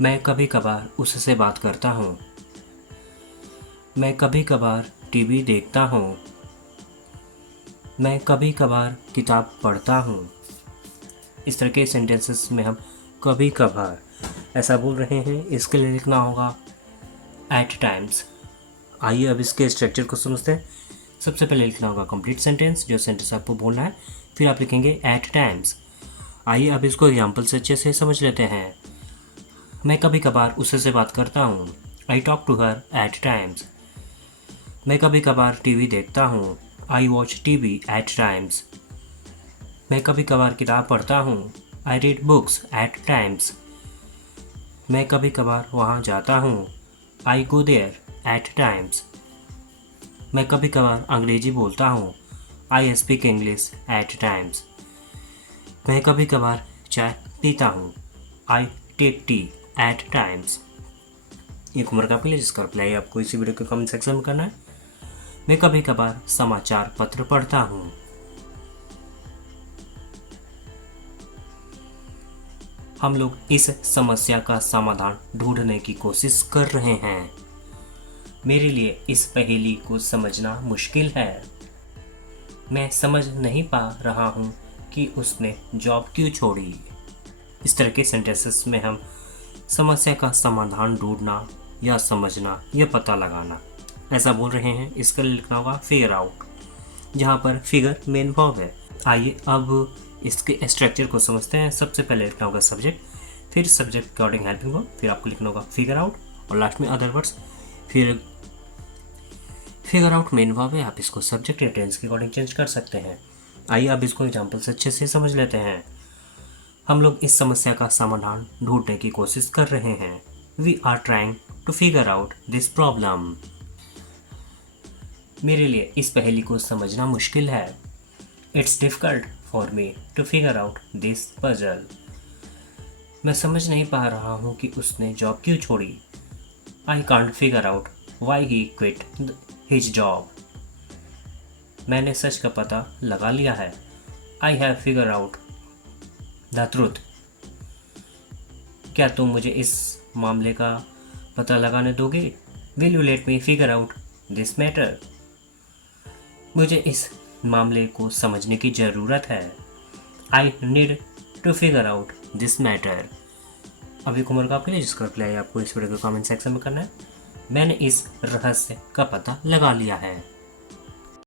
मैं कभी कभार उससे बात करता हूँ। मैं कभी कभार टीवी देखता हूँ। मैं कभी कभार किताब पढ़ता हूँ। इस तरह के सेंटेंसेस में हम कभी कभार ऐसा बोल रहे हैं, इसके लिए लिखना होगा एट टाइम्स। आइए अब इसके स्ट्रक्चर को समझते हैं। सबसे पहले लिखना होगा कंप्लीट सेंटेंस, जो सेंटेंस आपको बोलना है, फिर आप लिखेंगे एट टाइम्स। आइए अब इसको एग्जाम्पल से अच्छे से समझ लेते हैं। मैं कभी कभार उससे बात करता हूँ। I talk to her at times. मैं कभी कभार टीवी देखता हूँ। I watch TV at times. मैं कभी कभार किताब पढ़ता हूँ। I read books at times. मैं कभी कभार वहाँ जाता हूँ। I go there at times. मैं कभी कभार अंग्रेजी बोलता हूँ। I speak English at times. मैं कभी कभार चाय पीता हूँ। I take tea at times. ये होमवर्क आपके लिए, जिसका अप्लाई आपको इसी वीडियो के कमेंट सेक्शन में करना है। मैं कभी कभार समाचार पत्र पढ़ता हूँ। हम लोग इस समस्या का समाधान ढूंढने की कोशिश कर रहे हैं। मेरे लिए इस पहेली को समझना मुश्किल है। मैं समझ नहीं पा रहा हूँ कि उसने जॉब क्यों छोड़ी। इस तरह के सेंटेंसेस में हम समस्या का समाधान ढूंढना या समझना या पता लगाना ऐसा बोल रहे हैं। इसके लिए लिखना होगा फिगर आउट, जहाँ पर फिगर मेन वर्ब है। आइए अब इसके स्ट्रक्चर को समझते हैं। सबसे पहले लिखना होगा सब्जेक्ट, फिर सब्जेक्ट के अकॉर्डिंग हेल्पिंग वर्ब, फिर आपको लिखना होगा फिगर आउट और लास्ट में अदर वर्ड्स। फिर फिगर आउट मेन वर्ब है, आप इसको सब्जेक्ट या टेंस के अकॉर्डिंग चेंज कर सकते हैं। आइए अब इसको एग्जाम्पल से अच्छे से समझ लेते हैं। हम लोग इस समस्या का समाधान ढूंढने की कोशिश कर रहे हैं। We are trying to figure out this problem. मेरे लिए इस पहेली को समझना मुश्किल है। It's difficult for me to figure out this puzzle. मैं समझ नहीं पा रहा हूँ कि उसने जॉब क्यों छोड़ी। I can't figure out why he quit his job. मैंने सच का पता लगा लिया है। I have figure out the truth. क्या तुम मुझे इस मामले का पता लगाने दोगे? Will you let me figure out this matter. मुझे इस मामले को समझने की ज़रूरत है। I need to figure out this matter. अभी होमवर्क आपके लिए, जिसका अप्लाई आपको इस वीडियो के कमेंट सेक्शन में करना है। मैंने इस रहस्य का पता लगा लिया है।